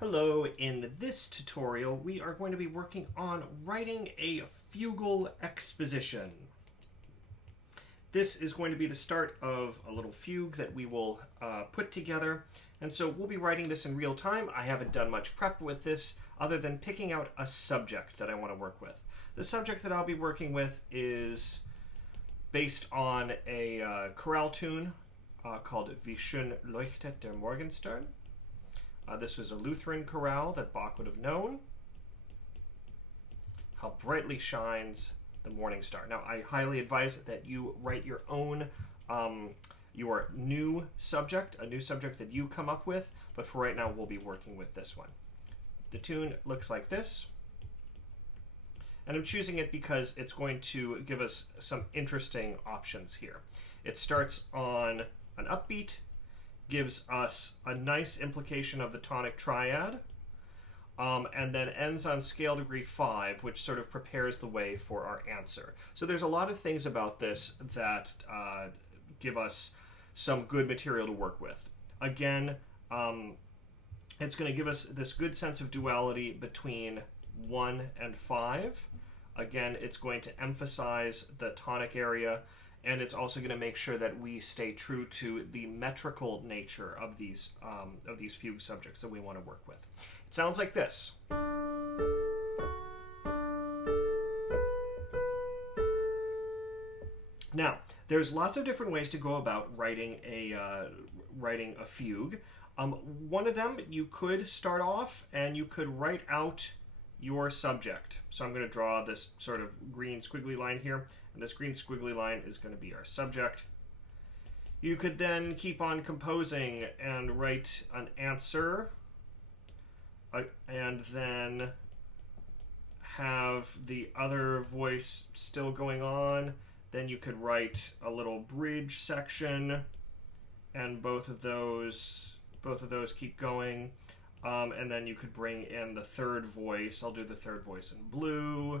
Hello, in this tutorial we are going to be working on writing a fugal exposition. This is going to be the start of a little fugue that we will put together, and so we'll be writing this in real time. I haven't done much prep with this other than picking out a subject that I want to work with. The subject that I'll be working with is based on a chorale tune called Wie schön leuchtet der Morgenstern. This was a Lutheran chorale that Bach would have known. How brightly shines the morning star. Now, I highly advise that you write your own, your new subject, a new subject that you come up with, but for right now, we'll be working with this one. The tune looks like this, and I'm choosing it because it's going to give us some interesting options here. It starts on an upbeat, gives us a nice implication of the tonic triad, and then ends on scale degree 5, which sort of prepares the way for our answer. So there's a lot of things about this that give us some good material to work with. Again, it's going to give us this good sense of duality between 1 and 5. Again, it's going to emphasize the tonic area, and it's also going to make sure that we stay true to the metrical nature of these fugue subjects that we want to work with. It sounds like this. Now, there's lots of different ways to go about writing a fugue. One of them, you could start off and you could write out your subject. So I'm going to draw this sort of green squiggly line here. And this green squiggly line is going to be our subject. You could then keep on composing and write an answer, and then have the other voice still going on. Then you could write a little bridge section, and both of those keep going. And then you could bring in the third voice. I'll do the third voice in blue.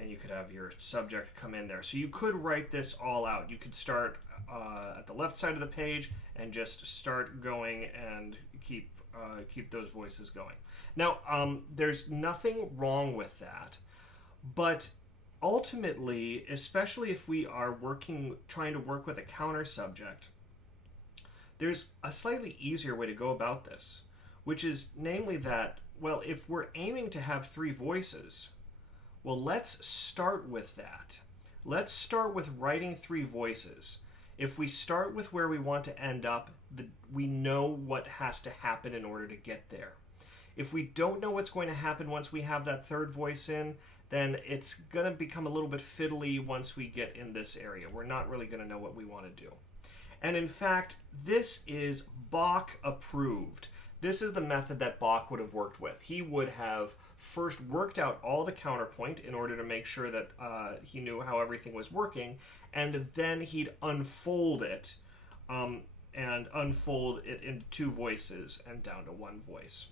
And you could have your subject come in there. So you could write this all out. You could start at the left side of the page and just start going and keep those voices going. Now, there's nothing wrong with that, but ultimately, especially if we are trying to work with a counter subject, there's a slightly easier way to go about this, which is namely that, well, if we're aiming to have 3 voices, well, let's start with that. Let's start with writing 3 voices. If we start with where we want to end up, we know what has to happen in order to get there. If we don't know what's going to happen once we have that third voice in, then it's going to become a little bit fiddly once we get in this area. We're not really going to know what we want to do. And in fact, this is Bach approved. This is the method that Bach would have worked with. He would have first worked out all the counterpoint in order to make sure that he knew how everything was working, and then he'd unfold it into 2 voices and down to 1 voice.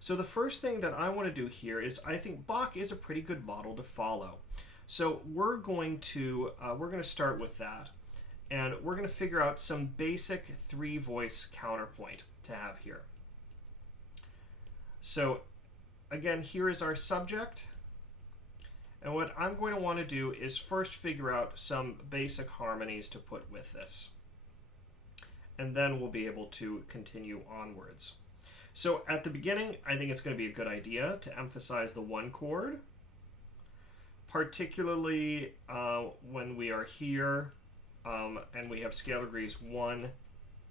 So the first thing that I want to do here is I think Bach is a pretty good model to follow. So we're going to start with that, and we're going to figure out some basic 3-voice counterpoint to have here. So again, here is our subject, and what I'm going to want to do is first figure out some basic harmonies to put with this, and then we'll be able to continue onwards. So at the beginning, I think it's going to be a good idea to emphasize the 1 chord, particularly when we are here and we have scale degrees 1,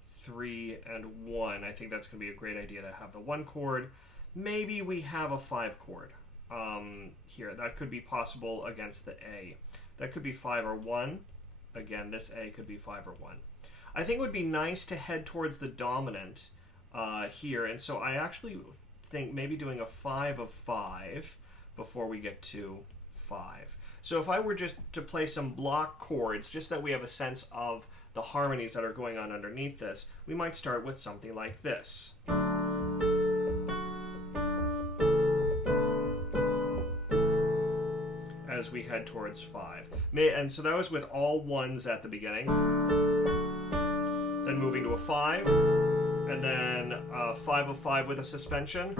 3, and 1. I think that's going to be a great idea to have the 1 chord. Maybe we have a 5 chord here. That could be possible against the A. That could be 5 or 1. Again, this A could be 5 or 1. I think it would be nice to head towards the dominant here, and so I actually think maybe doing a 5 of 5 before we get to 5. So if I were just to play some block chords, just that we have a sense of the harmonies that are going on underneath this, we might start with something like this. As we head towards 5. And so that was with all 1s at the beginning. Then moving to a 5, and then 505 with a suspension,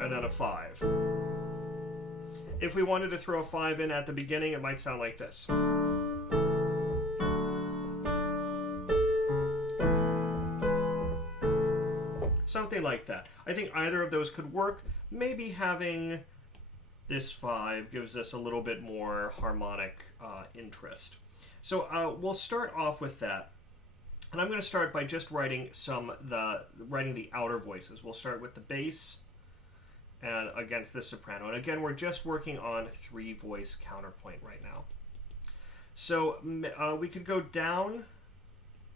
and then a 5. If we wanted to throw a 5 in at the beginning, it might sound like this. Something like that. I think either of those could work. Maybe having this 5 gives us a little bit more harmonic interest. So we'll start off with that. And I'm going to start by just writing the outer voices. We'll start with the bass and against the soprano. And again, we're just working on 3-voice counterpoint right now. So we could go down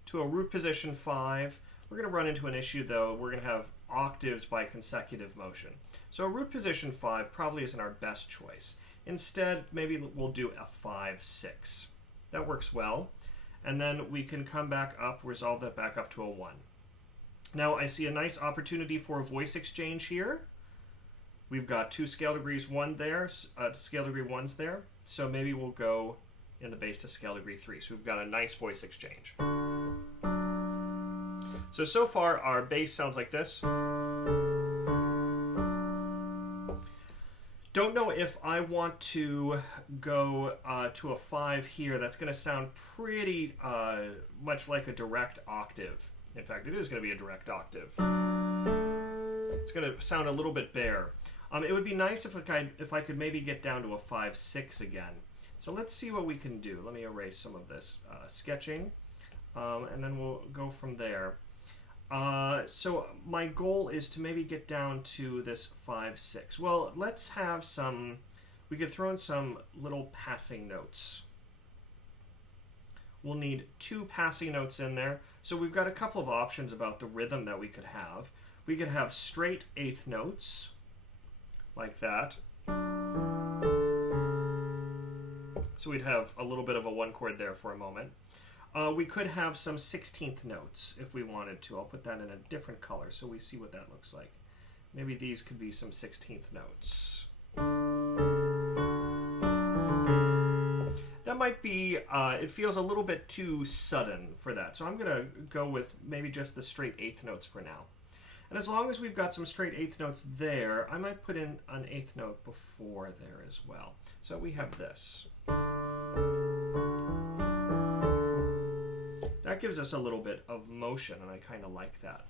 to a root position 5. We're going to run into an issue, though. We're going to have octaves by consecutive motion. So a root position 5 probably isn't our best choice. Instead, maybe we'll do a 5-6. That works well. And then we can come back up, resolve that back up to a 1. Now I see a nice opportunity for a voice exchange here. We've got 2 scale degrees 1 there, scale degree 1s there. So maybe we'll go in the bass to scale degree 3. So we've got a nice voice exchange. So far our bass sounds like this. Don't know if I want to go to a 5 here. That's going to sound pretty much like a direct octave. In fact, it is going to be a direct octave. It's going to sound a little bit bare. It would be nice if I could maybe get down to a 5-6 again. So let's see what we can do. Let me erase some of this sketching, and then we'll go from there. So my goal is to maybe get down to this 5-6. Well, let's have we could throw in some little passing notes. We'll need 2 passing notes in there. So we've got a couple of options about the rhythm that we could have. We could have straight 8th notes, like that. So we'd have a little bit of a 1 chord there for a moment. We could have some 16th notes if we wanted to. I'll put that in a different color so we see what that looks like. Maybe these could be some 16th notes. That might be, it feels a little bit too sudden for that. So I'm going to go with maybe just the straight 8th notes for now. And as long as we've got some straight 8th notes there, I might put in an 8th note before there as well. So we have this. That gives us a little bit of motion, and I kind of like that.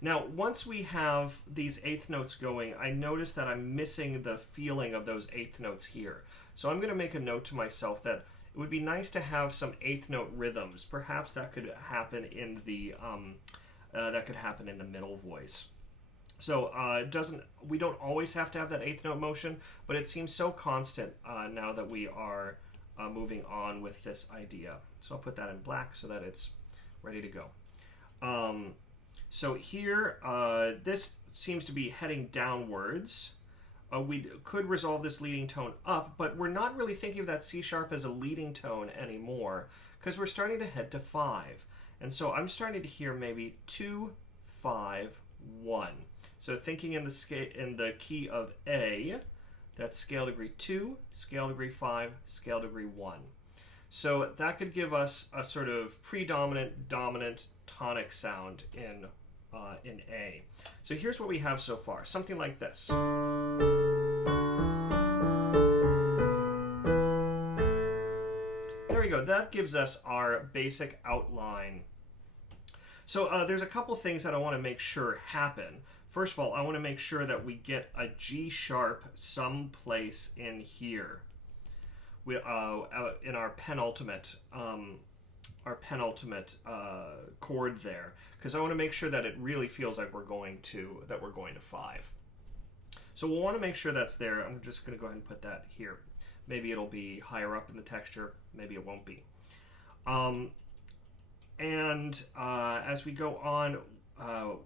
Now, once we have these 8th notes going, I notice that I'm missing the feeling of those 8th notes here. So I'm going to make a note to myself that it would be nice to have some 8th note rhythms. Perhaps that could happen in the middle voice. So we don't always have to have that 8th note motion, but it seems so constant now that we are moving on with this idea. So I'll put that in black so that it's ready to go. So here, this seems to be heading downwards. We could resolve this leading tone up, but we're not really thinking of that C sharp as a leading tone anymore because we're starting to head to 5. And so I'm starting to hear maybe 2, 5, 1. So thinking in the key of A, that's scale degree 2, scale degree 5, scale degree 1. So that could give us a sort of predominant, dominant tonic sound in A. So here's what we have so far, something like this. There we go. That gives us our basic outline. So there's a couple things that I want to make sure happen. First of all, I want to make sure that we get a G sharp someplace in here. We in our penultimate chord there, because I want to make sure that it really feels like we're going to 5. So we'll want to make sure that's there. I'm just going to go ahead and put that here. Maybe it'll be higher up in the texture. Maybe it won't be. As we go on,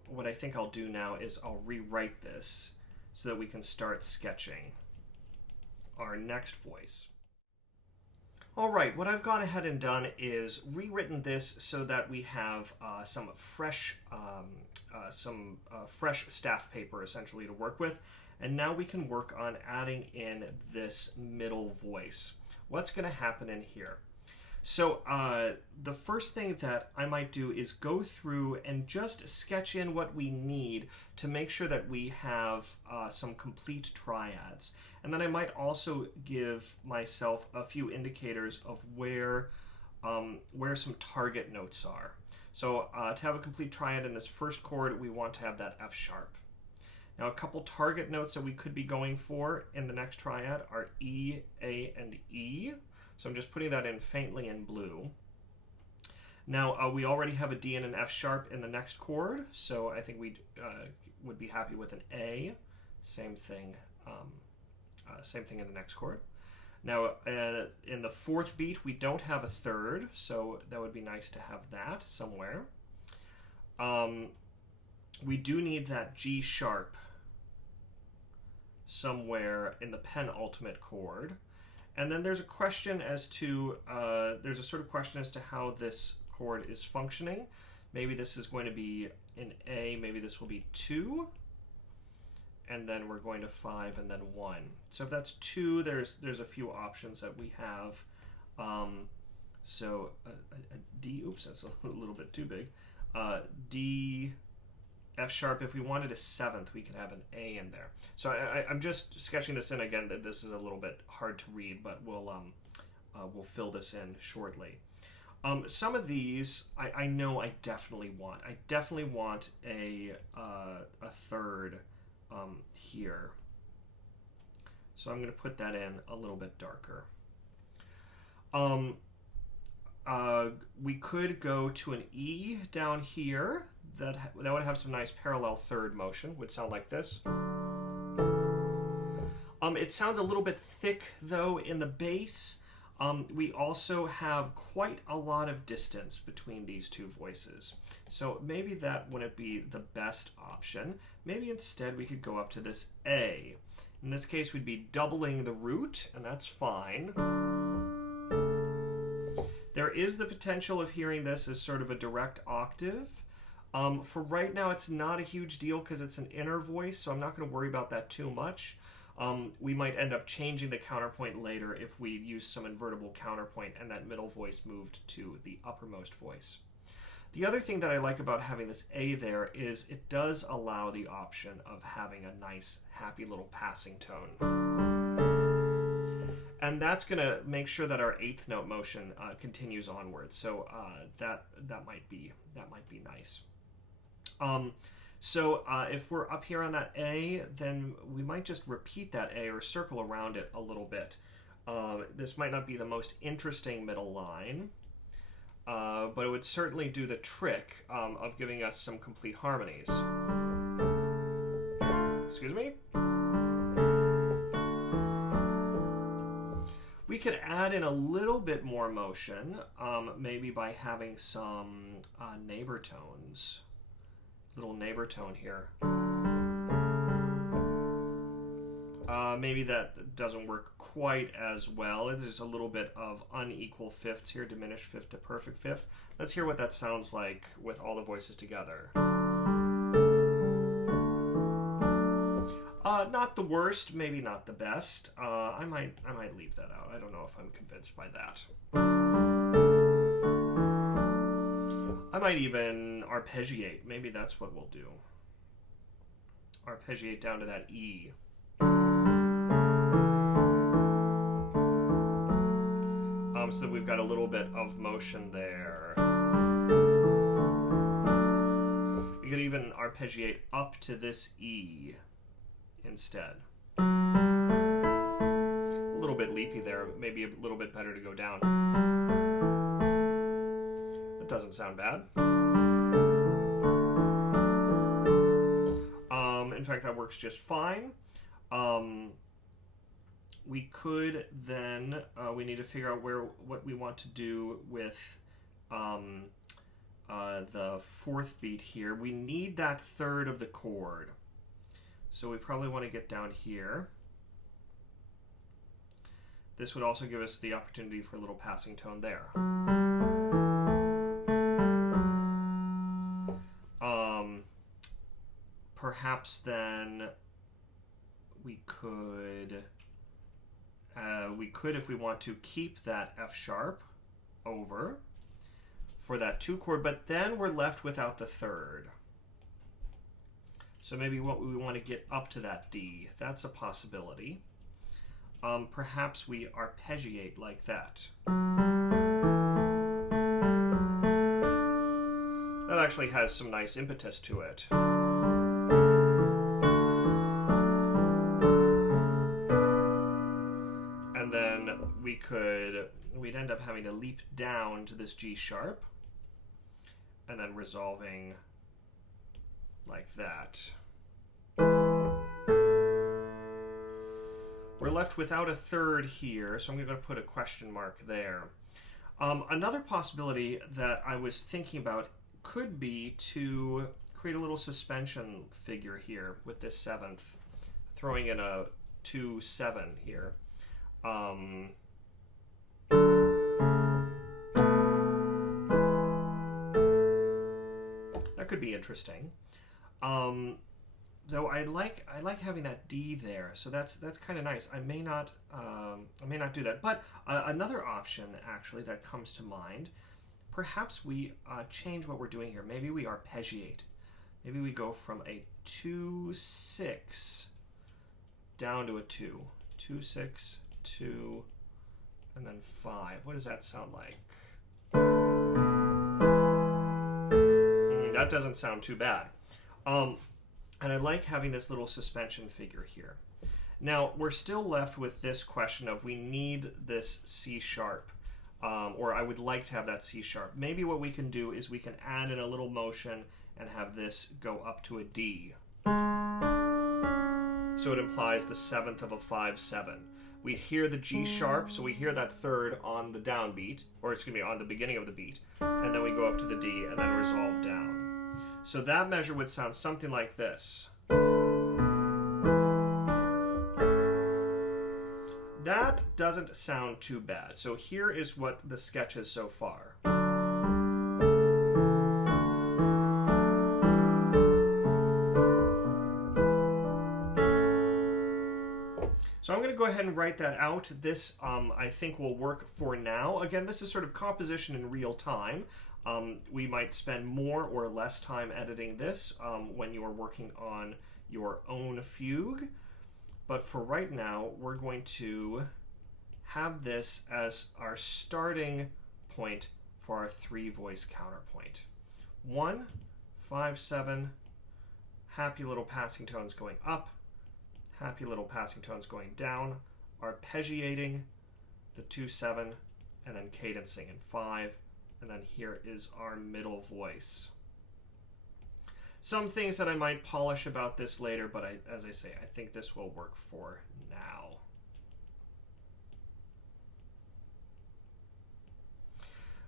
what I think I'll do now is I'll rewrite this so that we can start sketching our next voice. All right, what I've gone ahead and done is rewritten this so that we have some fresh staff paper essentially to work with, and now we can work on adding in this middle voice. What's going to happen in here? So the first thing that I might do is go through and just sketch in what we need to make sure that we have some complete triads. And then I might also give myself a few indicators of where some target notes are. So to have a complete triad in this first chord, we want to have that F sharp. Now a couple target notes that we could be going for in the next triad are E, A, and E. So I'm just putting that in faintly in blue. Now we already have a D and an F sharp in the next chord, so I think we would be happy with an A. Same thing in the next chord. Now in the fourth beat we don't have a third, so that would be nice to have that somewhere. We do need that G sharp somewhere in the penultimate chord. And then there's a question as to, there's a sort of question as to how this chord is functioning. Maybe this is going to be in A, maybe this will be 2, and then we're going to 5 and then 1. So if that's 2, there's a few options that we have. So a D, oops, that's a little bit too big. D, F sharp. If we wanted a 7th, we could have an A in there. So I'm just sketching this in again. That this is a little bit hard to read, but we'll fill this in shortly. Some of these I know I definitely want. I definitely want a third here. So I'm going to put that in a little bit darker. We could go to an E down here. That would have some nice parallel third motion. Would sound like this. It sounds a little bit thick though in the bass. We also have quite a lot of distance between these two voices. So maybe that wouldn't be the best option. Maybe instead we could go up to this A. In this case we'd be doubling the root, and that's fine. There is the potential of hearing this as sort of a direct octave. For right now, it's not a huge deal because it's an inner voice, so I'm not going to worry about that too much. We might end up changing the counterpoint later if we use some invertible counterpoint and that middle voice moved to the uppermost voice. The other thing that I like about having this A there is it does allow the option of having a nice, happy little passing tone. And that's going to make sure that our 8th note motion continues onwards. So that might be nice. So if we're up here on that A, then we might just repeat that A or circle around it a little bit. This might not be the most interesting middle line, but it would certainly do the trick of giving us some complete harmonies. Excuse me? We could add in a little bit more motion, maybe by having some neighbor tones. Little neighbor tone here. Maybe that doesn't work quite as well. There's a little bit of unequal fifths here, diminished fifth to perfect fifth. Let's hear what that sounds like with all the voices together. Not the worst, maybe not the best. I might leave that out. I don't know if I'm convinced by that. I might even arpeggiate. Maybe that's what we'll do. Arpeggiate down to that E. So that we've got a little bit of motion there. We could even arpeggiate up to this E instead. A little bit leapy there. Maybe a little bit better to go down. That doesn't sound bad. In fact, that works just fine. We could then, we need to figure out what we want to do with the 4th beat here. We need that 3rd of the chord. So we probably want to get down here. This would also give us the opportunity for a little passing tone there. Perhaps then we could, if we want to, keep that F sharp over for that 2 chord, but then we're left without the 3rd. So maybe what we want to get up to that D. That's a possibility. Perhaps we arpeggiate like that. That actually has some nice impetus to it. And then we'd end up having to leap down to this G sharp and then resolving like that. We're left without a 3rd here, so I'm going to put a question mark there. Another possibility that I was thinking about could be to create a little suspension figure here with this 7th, throwing in a 2-7 here. That could be interesting. Though I like having that D there, so that's kind of nice. I may not do that, but another option actually that comes to mind. Perhaps we change what we're doing here. Maybe we arpeggiate. Maybe we go from a 2-6 down to a 2. 2-6, 2, and then 5. What does that sound like? That doesn't sound too bad. And I like having this little suspension figure here. Now, we're still left with this question of we need this C sharp, or I would like to have that C sharp. Maybe what we can do is we can add in a little motion and have this go up to a D. So it implies the 7th of a 5-7. We hear the G sharp, so we hear that 3rd on the downbeat, or excuse me, on the beginning of the beat, and then we go up to the D and then resolve down. So that measure would sound something like this. That doesn't sound too bad. So here is what the sketch is so far. So I'm going to go ahead and write that out. This, I think, will work for now. Again, this is sort of composition in real time. We might spend more or less time editing this when you are working on your own fugue. But for right now, we're going to have this as our starting point for our 3-voice counterpoint. 1, 5, 7, happy little passing tones going up, happy little passing tones going down, arpeggiating the 2-7, and then cadencing in 5. And then here is our middle voice. Some things that I might polish about this later, but as I say, I think this will work for now.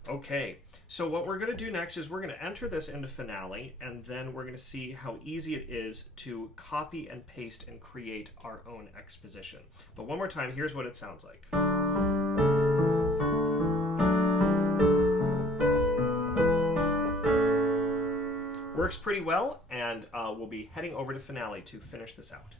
Okay, so what we're going to do next is we're going to enter this into Finale, and then we're going to see how easy it is to copy and paste and create our own exposition. But one more time, here's what it sounds like. Works pretty well, and we'll be heading over to Finale to finish this out.